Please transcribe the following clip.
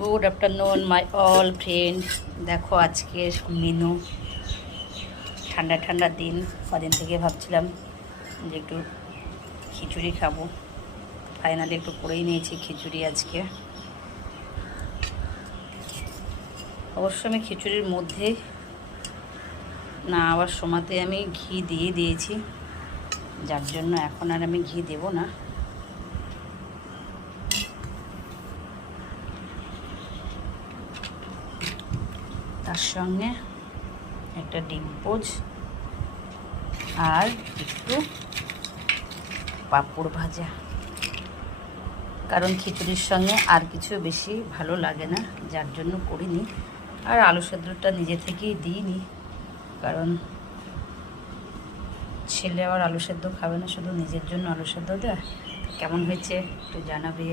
Good afternoon my all friend. দেখো আজকের menu, ঠান্ডা ঠান্ডা দিন, কদিন থেকে ভাবছিলাম যে একটু খিচুড়ি খাবো। ফাইনালি একটু করেই নিয়েছি খিচুড়ি আজকে। অবশ্য আমি খিচুড়ির মধ্যে না আবার সময়তে আমি ঘি দিয়ে দিয়েছি, যার জন্য এখন আর আমি ঘি দেব না। তার সঙ্গে একটা ডিম পোচ আর একটু পাঁপড় ভাজা, কারণ খিচুড়ির সঙ্গে আর কিছু বেশি ভালো লাগে না, যার জন্য করিনি। আর আলু সেদ্ধটা নিজে থেকেই দিইনি, কারণ ছেলে আবার আলু সেদ্ধ খাবে না, শুধু নিজের জন্য আলু সেদ্ধ দেয়। কেমন হয়েছে একটু জানাবে।